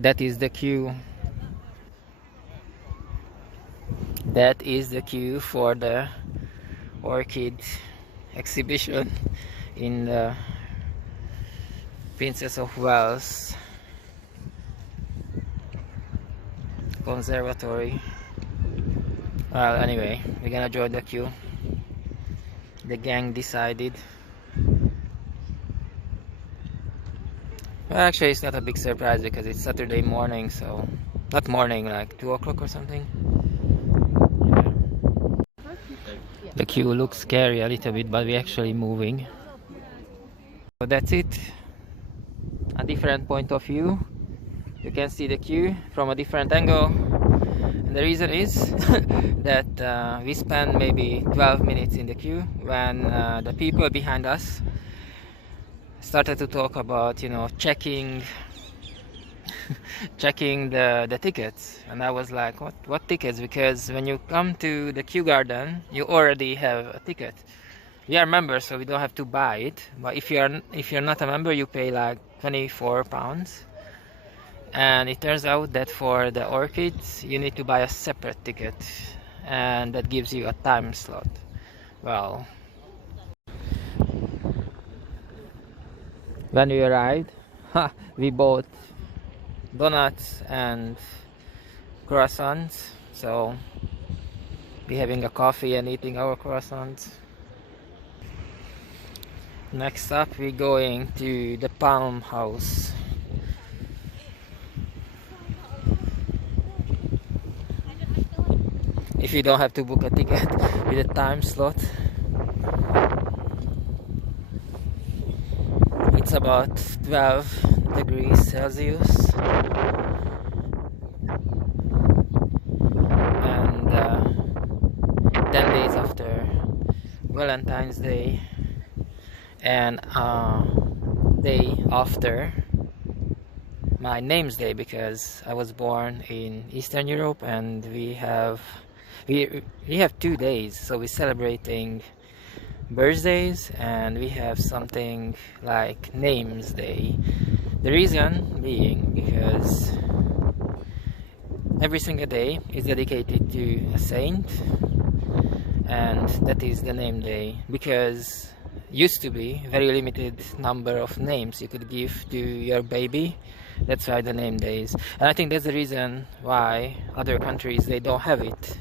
that is the queue. That is the queue for the orchid exhibition in the Princess of Wales Conservatory. Well, anyway, we're gonna join the queue. The gang decided. Well, actually, it's not a big surprise because it's Saturday morning, so not morning, like 2 o'clock or something. Yeah. The queue looks scary a little bit, but we're actually moving. So that's it. A different point of view. You can see the queue from a different angle. And the reason is that we spent maybe 12 minutes in the queue when the people behind us started to talk about, you know, checking the tickets. And I was like, what tickets? Because when you come to the Kew Garden, you already have a ticket. We are members, so we don't have to buy it. But if you're not a member, you pay like £24. And it turns out that for the orchids, you need to buy a separate ticket, and that gives you a time slot. Well, when we arrived, we bought donuts and croissants, so we're having a coffee and eating our croissants. Next up, we're going to the Palm House. If you don't have to book a ticket with a time slot, it's about 12 degrees Celsius, and 10 days after Valentine's Day and day after my name's day, because I was born in Eastern Europe and we have 2 days, so we're celebrating birthdays and we have something like names day. The reason being because every single day is dedicated to a saint, and that is the name day, because used to be very limited number of names you could give to your baby. That's why the name days, and I think that's the reason why other countries, they don't have it,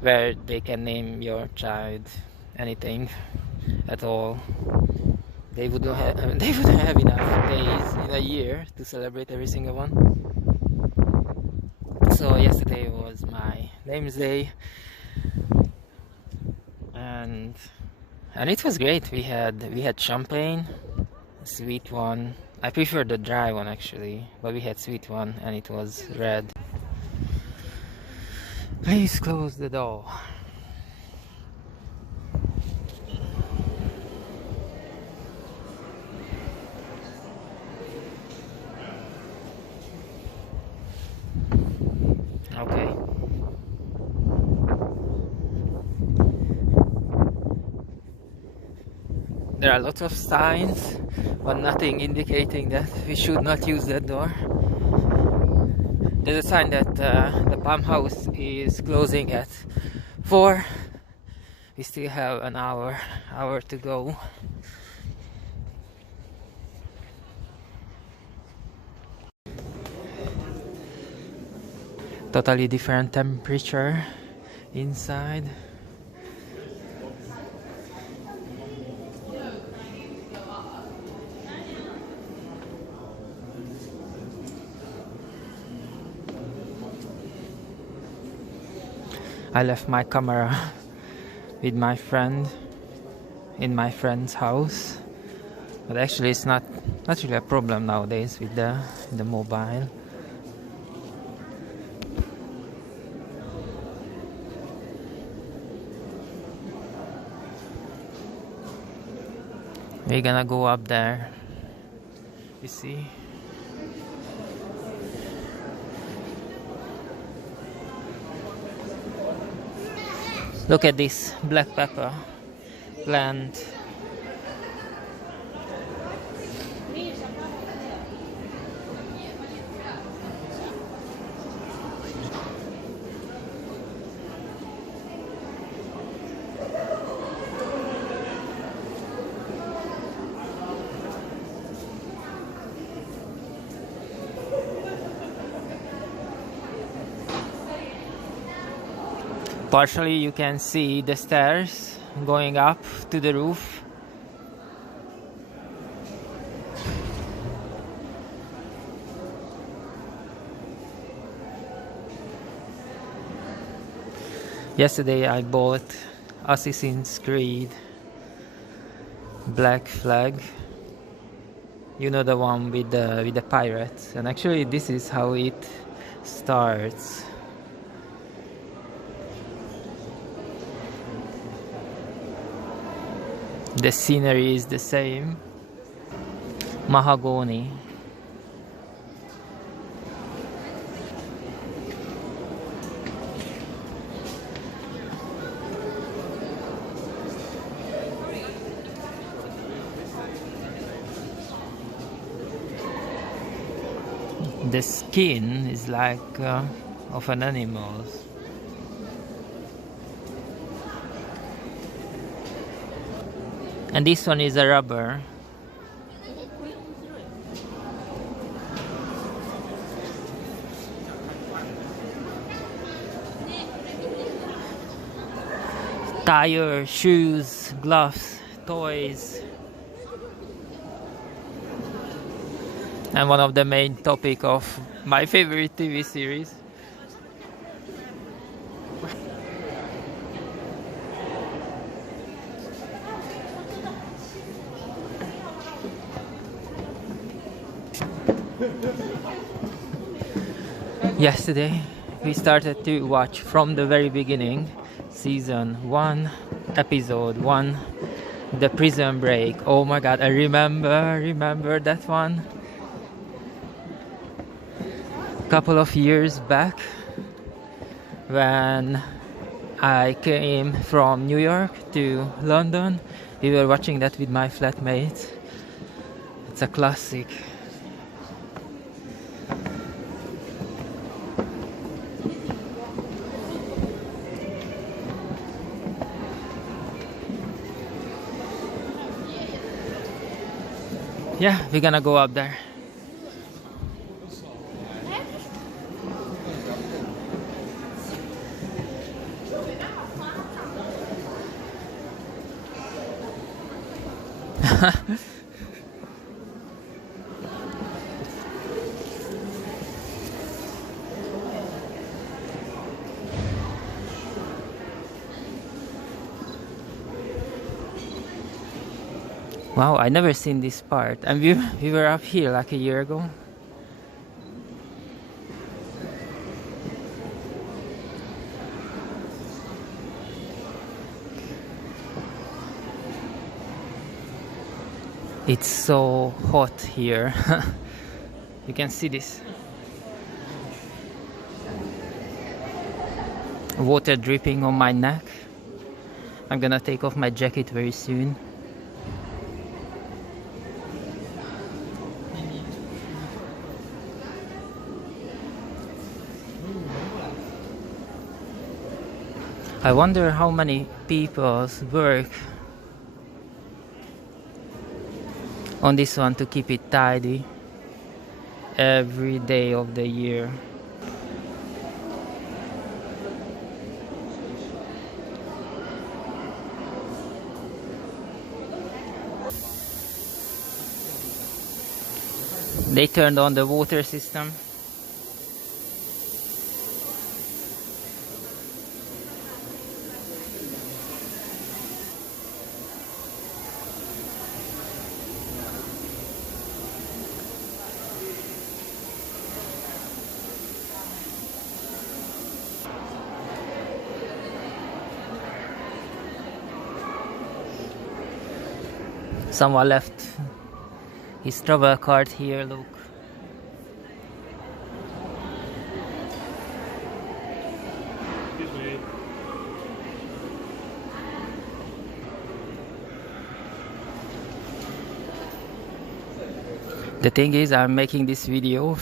where they can name your child anything at all. They wouldn't have enough days in a year to celebrate every single one. So yesterday was my name's day, and it was great. We had champagne, sweet one. I prefer the dry one actually, but we had sweet one and it was red. Please close the door. Okay. There are lots of signs, but nothing indicating that we should not use that door. There's a sign that the Palm House is closing at 4. We still have an hour to go. Totally different temperature inside. I left my camera with my friend in my friend's house, but actually it's not really a problem nowadays with the mobile. We're gonna go up there, you see. Look at this black pepper plant. Partially you can see the stairs going up to the roof. Yesterday I bought Assassin's Creed Black Flag. You know, the one with the pirates, and actually this is how it starts. The scenery is the same. Mahogany. The skin is like of an animal. And this one is a rubber. Tires, shoes, gloves, toys. And one of the main topic of my favorite TV series. Yesterday we started to watch from the very beginning, season 1, episode 1, the Prison Break. Oh my god, I remember that one. Couple of years back when I came from New York to London, we were watching that with my flatmates. It's a classic. Yeah, we're gonna go up there. Wow, I never seen this part. And we were up here like a year ago. It's so hot here. You can see this. Water dripping on my neck. I'm gonna take off my jacket very soon. I wonder how many people work on this one to keep it tidy every day of the year. They turned on the water system. Someone left his travel card here, look. The thing is, I'm making this video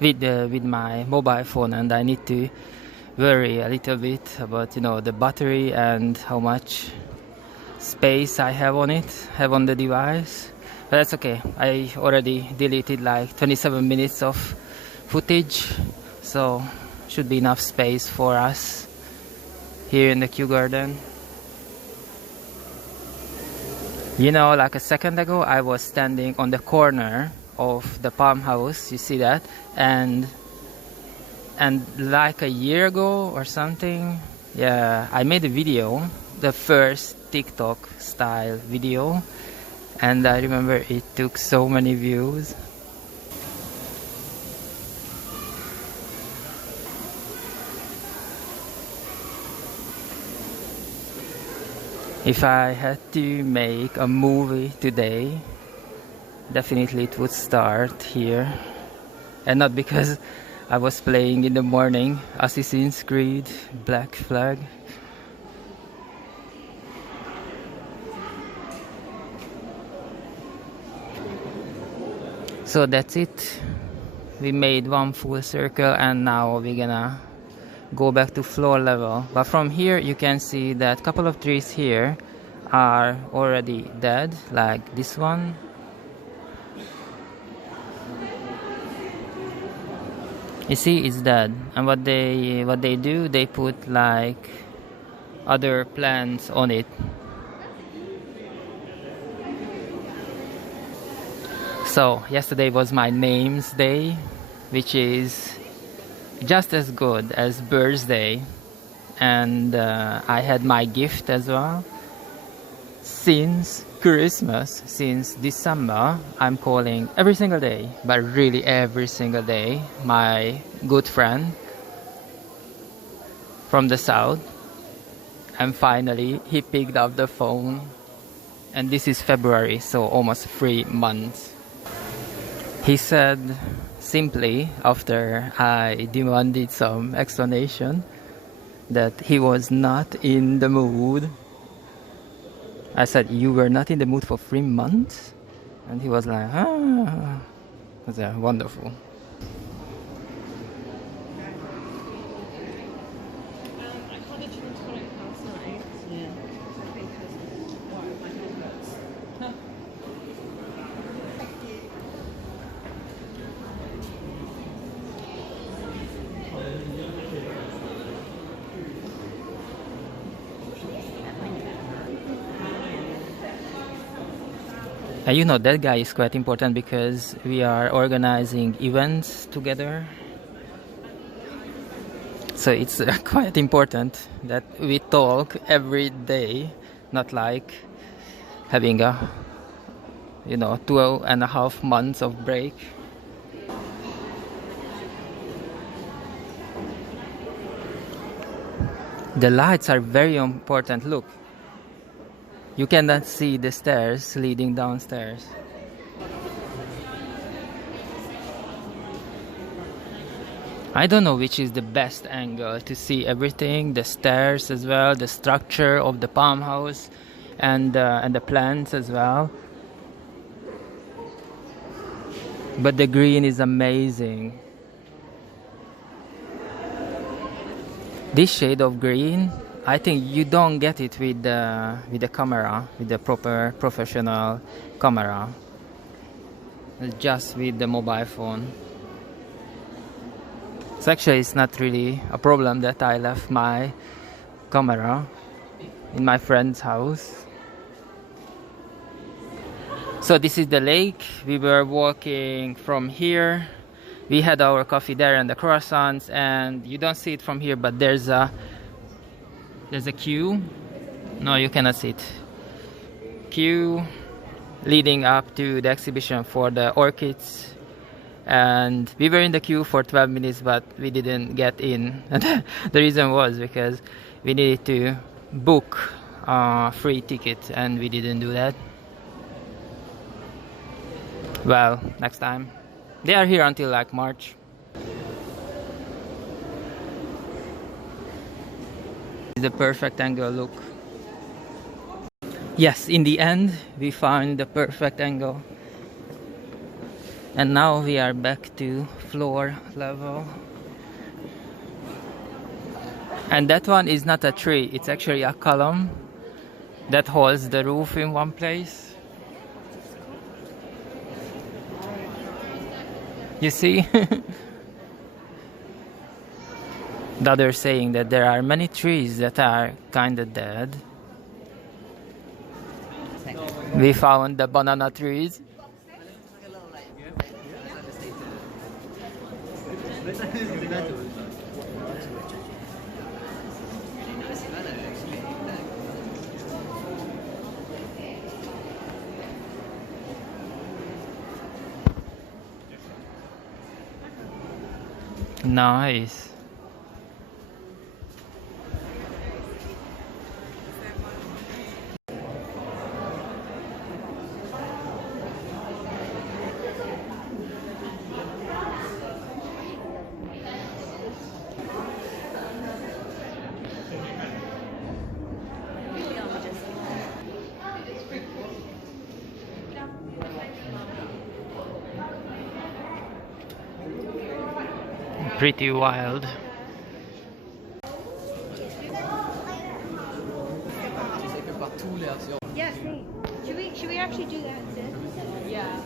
with my mobile phone, and I need to worry a little bit about, you know, the battery and how much space I have on the device. But that's okay. I already deleted like 27 minutes of footage, so should be enough space for us. here in the Kew Garden. You know, like a second ago, I was standing on the corner of the Palm House. You see that? And like a year ago or something, yeah, I made a video, the first TikTok style video, and I remember it took so many views. If I had to make a movie today, definitely it would start here. And not because I was playing in the morning Assassin's Creed Black Flag. So that's it. We made one full circle and now we're gonna go back to floor level. But from here you can see that a couple of trees here are already dead, like this one. You see, it's dead. And what they do, they put like other plants on it. So yesterday was my name's day, which is just as good as birthday, and I had my gift as well. Since Christmas, since December, I'm calling every single day, but really every single day, my good friend from the south, and finally he picked up the phone, and this is February, so almost 3 months. He said simply, after I demanded some explanation, that he was not in the mood. I said, "You were not in the mood for 3 months?" And he was like, ah. It was wonderful. I had a gin and tonic last night. Yeah. I think my head hurts. You know, that guy is quite important because we are organizing events together. So it's quite important that we talk every day, not like having a, 2.5 months of break. The lights are very important. Look, you cannot see the stairs leading downstairs. I don't know which is the best angle to see everything, the stairs as well, the structure of the Palm House, and the plants as well. But the green is amazing. This shade of green, I think you don't get it with the camera, with the proper professional camera. Just with the mobile phone. So actually it's not really a problem that I left my camera in my friend's house. So this is the lake. We were walking from here. We had our coffee there and the croissants, and you don't see it from here, but there's a queue. No, you cannot see it. Queue leading up to the exhibition for the orchids. And we were in the queue for 12 minutes, but we didn't get in. And the reason was because we needed to book a free ticket, and we didn't do that. Well, next time. They are here until like March. The perfect angle, look. Yes, in the end, we found the perfect angle. And now we are back to floor level. And that one is not a tree, it's actually a column that holds the roof in one place. You see? The other saying that there are many trees that are kind of dead. We found the banana trees. Nice. Pretty wild. Yeah, should we actually do that instead? Yeah.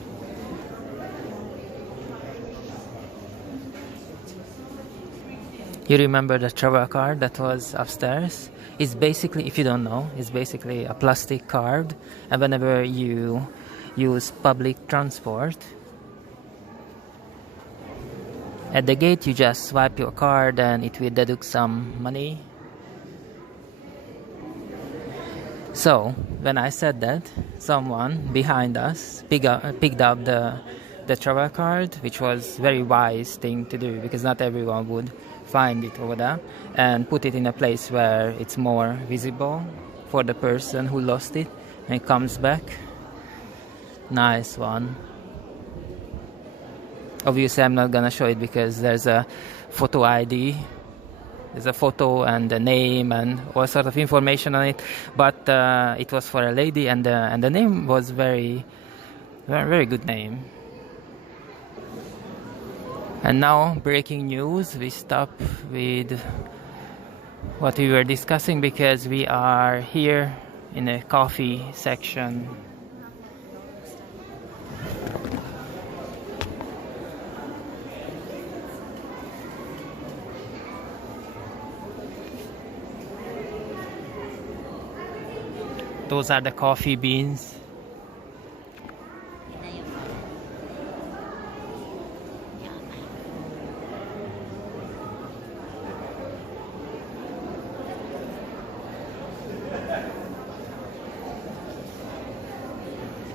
You remember the travel card that was upstairs? It's basically, if you don't know, it's basically a plastic card, and whenever you use public transport, at the gate you just swipe your card and it will deduct some money. So when I said that, someone behind us picked up the travel card, which was very wise thing to do because not everyone would find it over there, and put it in a place where it's more visible for the person who lost it when it comes back. Nice one. Obviously I'm not gonna show it because there's a photo ID. There's a photo and a name and all sort of information on it, but it was for a lady, and the name was very good name. And now, breaking news, we stop with what we were discussing because we are here in a coffee section. Those are the coffee beans.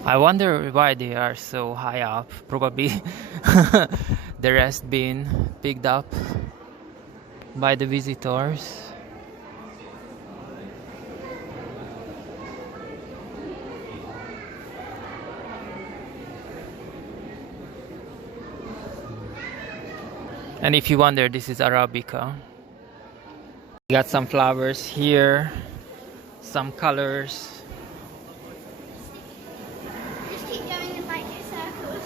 I wonder why they are so high up. Probably the rest being picked up by the visitors. And if you wonder, this is Arabica. We got some flowers here, some colors. Just keep going in like circles.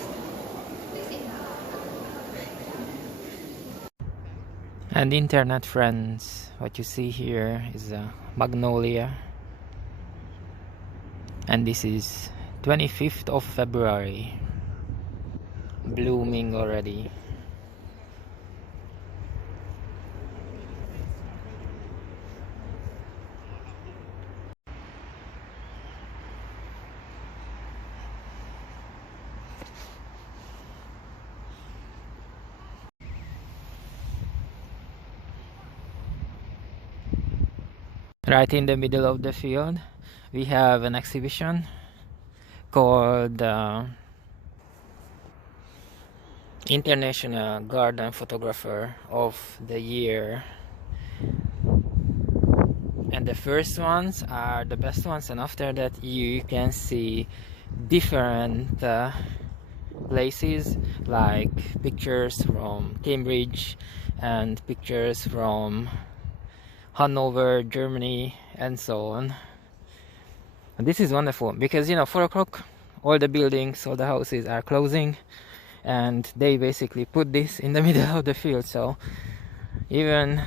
And internet friends, what you see here is a magnolia. And this is 25th of February. Blooming already. Right in the middle of the field, we have an exhibition called International Garden Photographer of the Year. And the first ones are the best ones, and after that you can see different places, like pictures from Cambridge and pictures from Hanover, Germany, and so on. And this is wonderful because 4 o'clock all the buildings, all the houses are closing, and they basically put this in the middle of the field. So even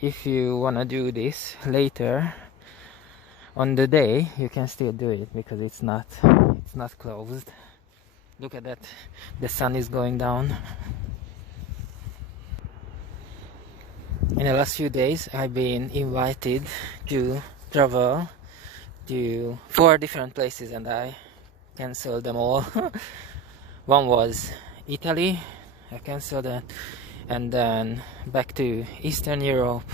if you want to do this later on the day, you can still do it because it's not closed. Look at that, the sun is going down. in the last few days I've been invited to travel to 4 different places and I cancelled them all. One was Italy, I cancelled that, and then back to Eastern Europe,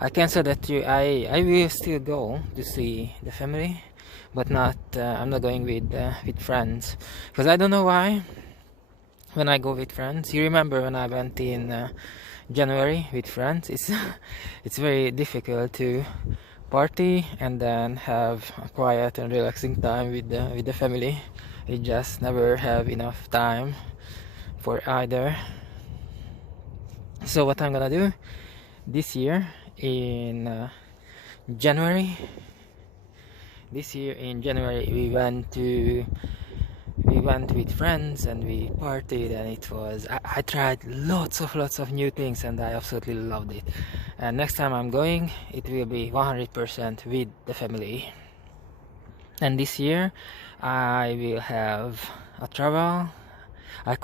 I cancelled that too. I will still go to see the family, but not I'm not going with friends, because I don't know why. When I go with friends, you remember when I went in January with friends, it's very difficult to party and then have a quiet and relaxing time with the family. You just never have enough time for either. So what I'm gonna do this year in January, we went with friends and we partied, and it was I tried lots of new things and I absolutely loved it. And next time I'm going, it will be 100% with the family. And this year I will have a travel. I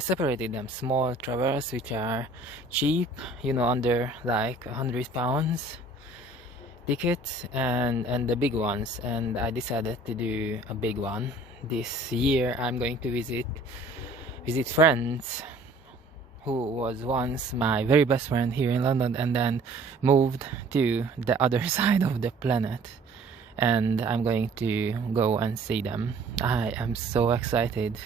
separated them small travels which are cheap, under like £100 tickets, and the big ones, and I decided to do a big one. This year I'm going to visit friends who was once my very best friend here in London and then moved to the other side of the planet, and I'm going to go and see them. I am so excited.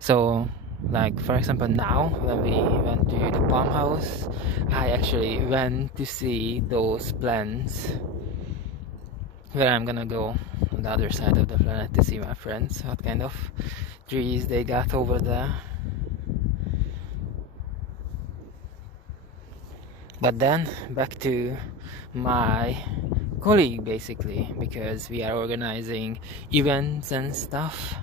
So, like for example, now when we went to the Palm House, I actually went to see those plants where I'm gonna go on the other side of the planet to see my friends, what kind of trees they got over there. But then back to my colleague, basically, because we are organizing events and stuff.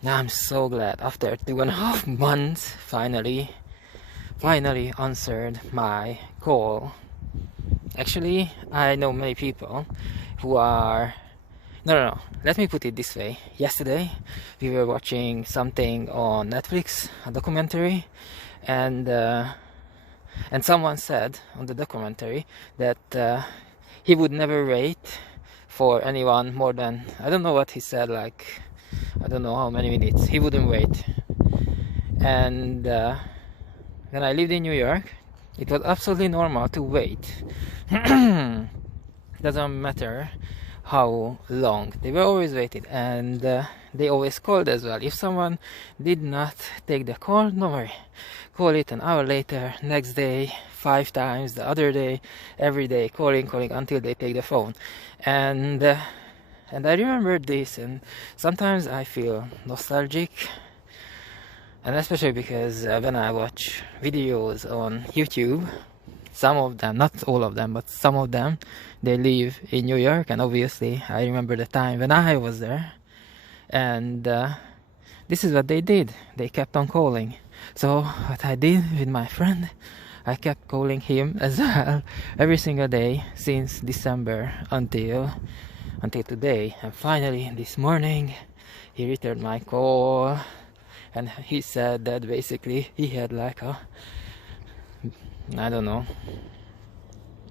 Now I'm so glad after 2.5 months finally answered my call. Actually, I know many people who are no, let me put it this way. Yesterday we were watching something on Netflix, a documentary, and someone said on the documentary that he would never wait for anyone more than, I don't know what he said, like I don't know how many minutes. He wouldn't wait. And when I lived in New York, it was absolutely normal to wait. Doesn't matter how long, they were always waiting, and they always called as well. If someone did not take the call, no worry, call it an hour later, next day, 5 times, the other day, every day, calling until they take the phone. And I remember this, and sometimes I feel nostalgic, and especially because when I watch videos on YouTube, some of them, not all of them, but some of them, they live in New York, and obviously I remember the time when I was there, and this is what they did. They kept on calling. So what I did with my friend, I kept calling him as well every single day since December until today. And finally this morning he returned my call, and he said that basically he had like I don't know,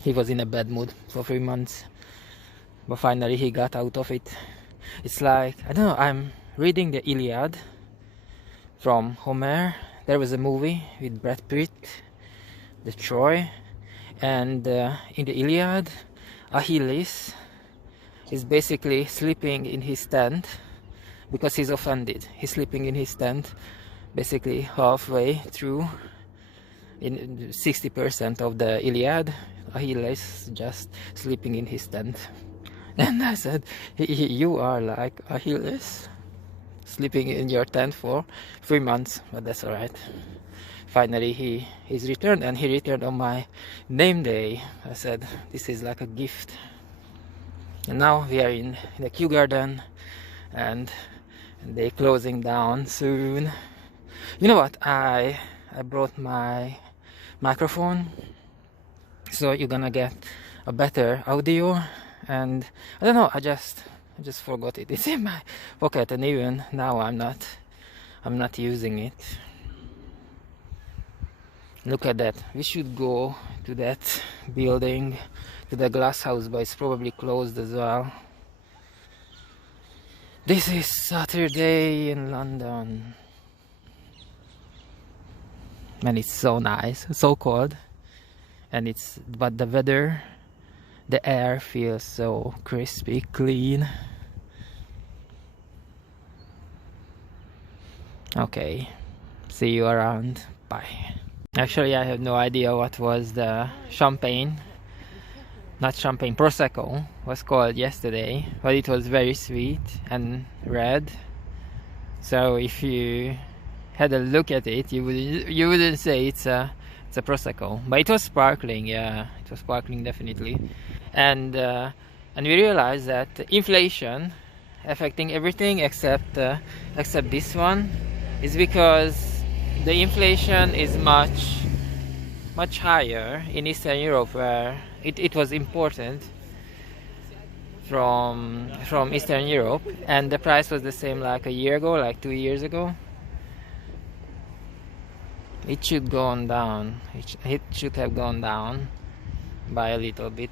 he was in a bad mood for 3 months, but finally he got out of it. It's like, I don't know, I'm reading the Iliad from Homer. There was a movie with Brad Pitt, the Troy, and in the Iliad, Achilles is basically sleeping in his tent because he's offended. He's sleeping in his tent basically halfway through. In 60% of the Iliad, Achilles just sleeping in his tent. And I said, you are like Achilles, sleeping in your tent for 3 months, but that's alright. Finally he's returned, and he returned on my name day. I said, this is like a gift. And now we are in the Kew Garden, and they're closing down soon. You know what, I brought my microphone, so you're gonna get a better audio. And I don't know, I just forgot it. It's in my pocket, and even now I'm not using it. Look at that. We should go to that building, to the glass house, but it's probably closed as well. This is Saturday in London. And it's so nice, so cold. And but the weather, the air feels so crispy, clean. Okay, see you around. Bye. Actually, I have no idea what was the champagne, not champagne, Prosecco was called yesterday, but it was very sweet and red. So if you had a look at it, you wouldn't say it's a Prosecco, but it was sparkling. Yeah, it was sparkling definitely. And we realized that inflation affecting everything except this one is because the inflation is much higher in Eastern Europe, where it was important from Eastern Europe, and the price was the same like a year ago, like 2 years ago. It should go on down. It should have gone down by a little bit,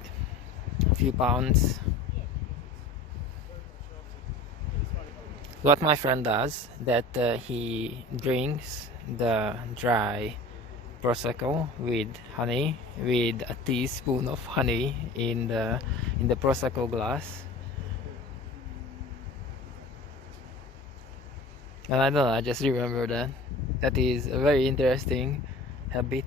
a few pounds. What my friend does, that he drinks the dry Prosecco with honey, with a teaspoon of honey in the Prosecco glass. And I don't know, I just remember that. That is a very interesting habit.